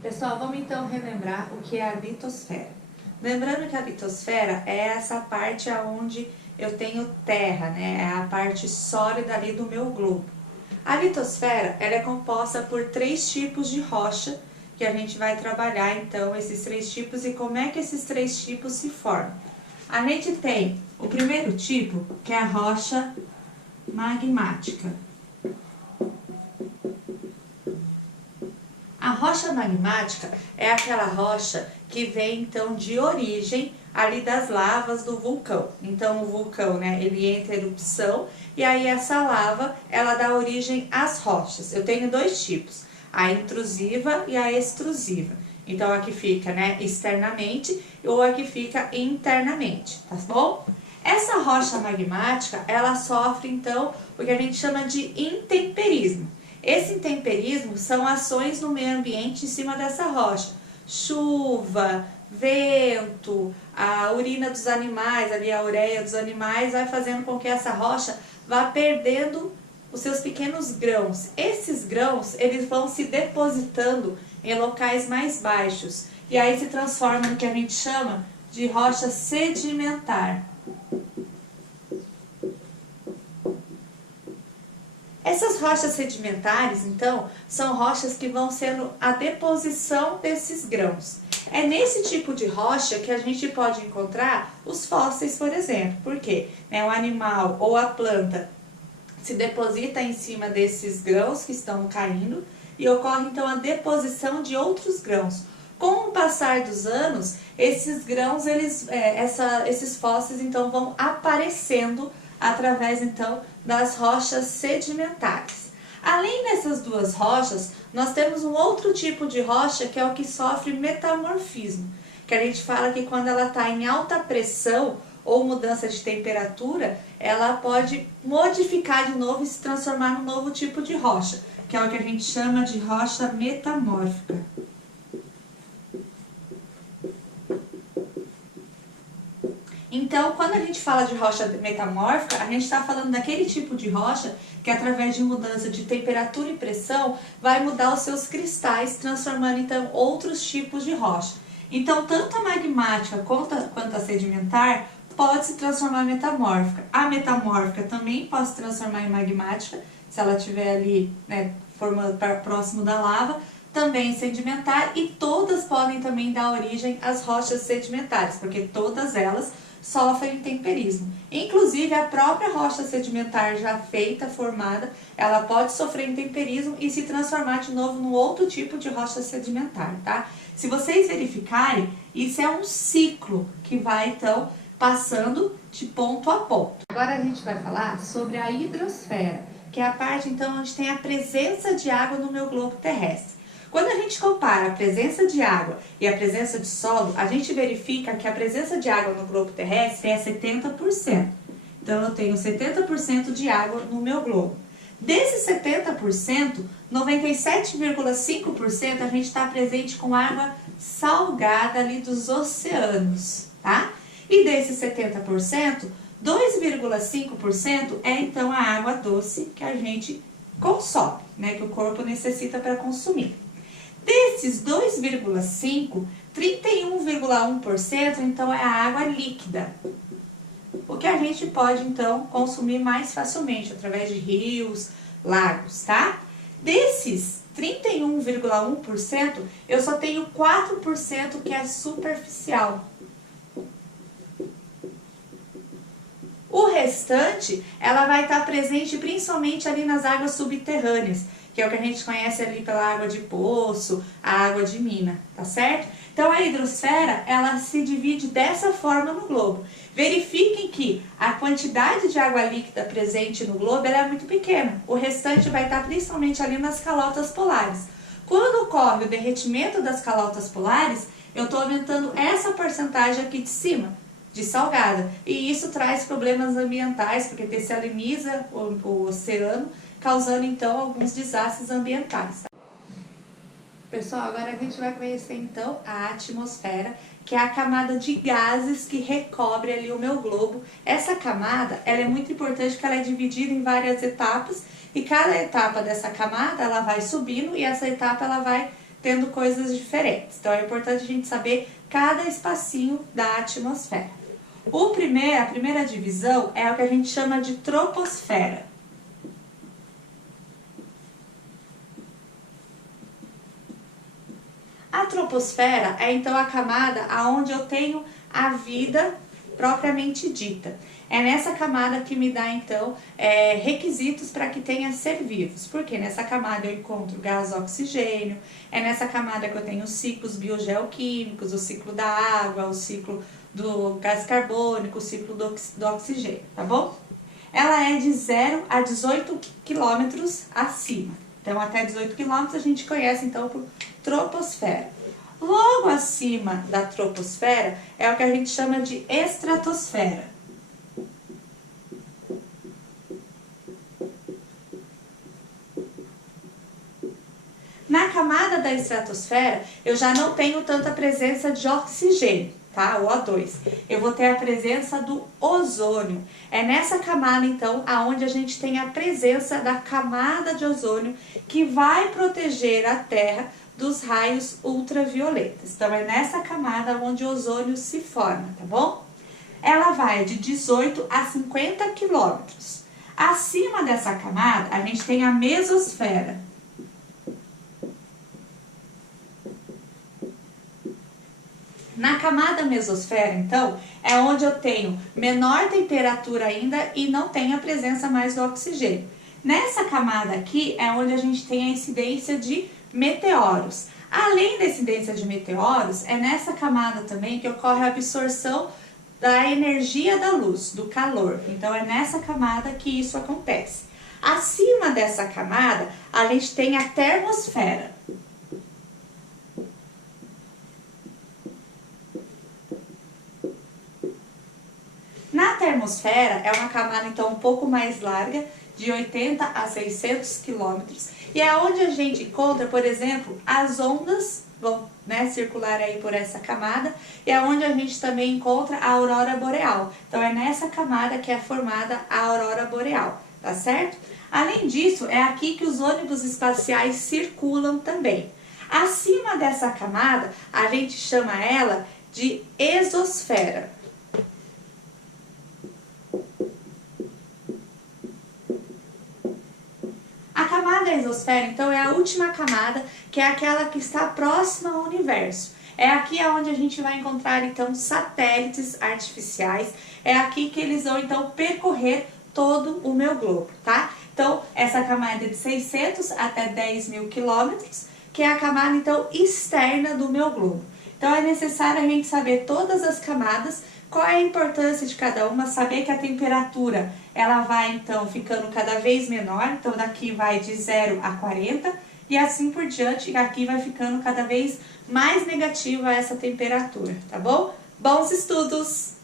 Pessoal, vamos então relembrar o que é a litosfera. Lembrando que a litosfera é essa parte onde eu tenho terra, né? É a parte sólida ali do meu globo. A litosfera, ela é composta por 3 tipos de rocha, que a gente vai trabalhar então esses 3 tipos e como é que esses 3 tipos se formam. A gente tem o primeiro tipo, que é a rocha magmática. A rocha magmática é aquela rocha que vem então de origem ali das lavas do vulcão. Então o vulcão, né, ele entra em erupção e aí essa lava, ela dá origem às rochas. Eu tenho 2 tipos, a intrusiva e a extrusiva. Então a que fica, né, externamente ou a que fica internamente, tá bom? Essa rocha magmática, ela sofre então o que a gente chama de intemperismo. Esse intemperismo são ações no meio ambiente em cima dessa rocha. Chuva, vento, a urina dos animais, ali a ureia dos animais vai fazendo com que essa rocha vá perdendo os seus pequenos grãos. Esses grãos, eles vão se depositando em locais mais baixos e aí se transforma no que a gente chama de rocha sedimentar. Essas rochas sedimentares, então, são rochas que vão sendo a deposição desses grãos. É nesse tipo de rocha que a gente pode encontrar os fósseis, por exemplo. Por quê? O animal ou a planta se deposita em cima desses grãos que estão caindo e ocorre, então, a deposição de outros grãos. Com o passar dos anos, esses grãos, esses fósseis, então, vão aparecendo através, então, das rochas sedimentares. Além dessas 2 rochas, nós temos um outro tipo de rocha que é o que sofre metamorfismo, que a gente fala que quando ela está em alta pressão ou mudança de temperatura, ela pode modificar de novo e se transformar num novo tipo de rocha, que é o que a gente chama de rocha metamórfica. Então, quando a gente fala de rocha metamórfica, a gente está falando daquele tipo de rocha que através de mudança de temperatura e pressão vai mudar os seus cristais, transformando então outros tipos de rocha. Então, tanto a magmática quanto a sedimentar pode se transformar em metamórfica. A metamórfica também pode se transformar em magmática, se ela estiver ali, né, formando próximo da lava, também sedimentar, e todas podem também dar origem às rochas sedimentares, porque todas elas sofrem intemperismo. Inclusive, a própria rocha sedimentar já feita, formada, ela pode sofrer intemperismo e se transformar de novo num outro tipo de rocha sedimentar, tá? Se vocês verificarem, isso é um ciclo que vai, então, passando de ponto a ponto. Agora a gente vai falar sobre a hidrosfera, que é a parte, então, onde tem a presença de água no meu globo terrestre. Quando a gente compara a presença de água e a presença de solo, a gente verifica que a presença de água no globo terrestre é 70%. Então, eu tenho 70% de água no meu globo. Desses 70%, 97,5% a gente está presente com água salgada ali dos oceanos, tá? E desses 70%, 2,5% é então a água doce que a gente consome, né? Que o corpo necessita para consumir. Desses 2,5%, 31,1% então é a água líquida, o que a gente pode então consumir mais facilmente através de rios, lagos, tá? Desses 31,1%, eu só tenho 4% que é superficial. O restante, ela vai estar presente principalmente ali nas águas subterrâneas, que é o que a gente conhece ali pela água de poço, a água de mina, tá certo? Então a hidrosfera, ela se divide dessa forma no globo. Verifiquem que a quantidade de água líquida presente no globo ela é muito pequena. O restante vai estar principalmente ali nas calotas polares. Quando ocorre o derretimento das calotas polares, eu estou aumentando essa porcentagem aqui de cima, de salgada. E isso traz problemas ambientais, porque dessaliniza o oceano, causando então alguns desastres ambientais. Pessoal, agora a gente vai conhecer então a atmosfera, que é a camada de gases que recobre ali o meu globo. Essa camada, ela é muito importante porque ela é dividida em várias etapas e cada etapa dessa camada ela vai subindo e essa etapa ela vai tendo coisas diferentes. Então é importante a gente saber cada espacinho da atmosfera. A primeira divisão é o que a gente chama de troposfera. A troposfera é então a camada onde eu tenho a vida propriamente dita. É nessa camada que me dá então requisitos para que tenha ser vivos, porque nessa camada eu encontro gás oxigênio, é nessa camada que eu tenho os ciclos biogeoquímicos, o ciclo da água, o ciclo do gás carbônico, o ciclo do oxigênio, tá bom? Ela é de 0 a 18 quilômetros acima. Então, até 18 quilômetros a gente conhece então por troposfera. Logo acima da troposfera é o que a gente chama de estratosfera. Na camada da estratosfera, eu já não tenho tanta presença de oxigênio, tá? O O2. Eu vou ter a presença do ozônio. É nessa camada, então, aonde a gente tem a presença da camada de ozônio que vai proteger a Terra dos raios ultravioletas. Então, é nessa camada onde o ozônio se forma, tá bom? Ela vai de 18 a 50 quilômetros. Acima dessa camada, a gente tem a mesosfera. Na camada mesosfera, então, é onde eu tenho menor temperatura ainda e não tenho a presença mais do oxigênio. Nessa camada aqui é onde a gente tem a incidência de meteoros. Além da incidência de meteoros, é nessa camada também que ocorre a absorção da energia da luz, do calor. Então, é nessa camada que isso acontece. Acima dessa camada, a gente tem a termosfera. Na termosfera é uma camada então um pouco mais larga, de 80 a 600 quilômetros, e é onde a gente encontra, por exemplo, as ondas vão circular aí por essa camada, e é onde a gente também encontra a aurora boreal. Então é nessa camada que é formada a aurora boreal, tá certo? Além disso, é aqui que os ônibus espaciais circulam também. Acima dessa camada, a gente chama ela de exosfera. A camada da exosfera, então, é a última camada, que é aquela que está próxima ao universo. É aqui onde a gente vai encontrar, então, satélites artificiais. É aqui que eles vão, então, percorrer todo o meu globo, tá? Então, essa camada é de 600 até 10 mil quilômetros, que é a camada, então, externa do meu globo. Então, é necessário a gente saber todas as camadas, qual é a importância de cada uma, saber que a temperatura ela vai então ficando cada vez menor, então daqui vai de 0 a 40 e assim por diante, aqui vai ficando cada vez mais negativa essa temperatura, tá bom? Bons estudos!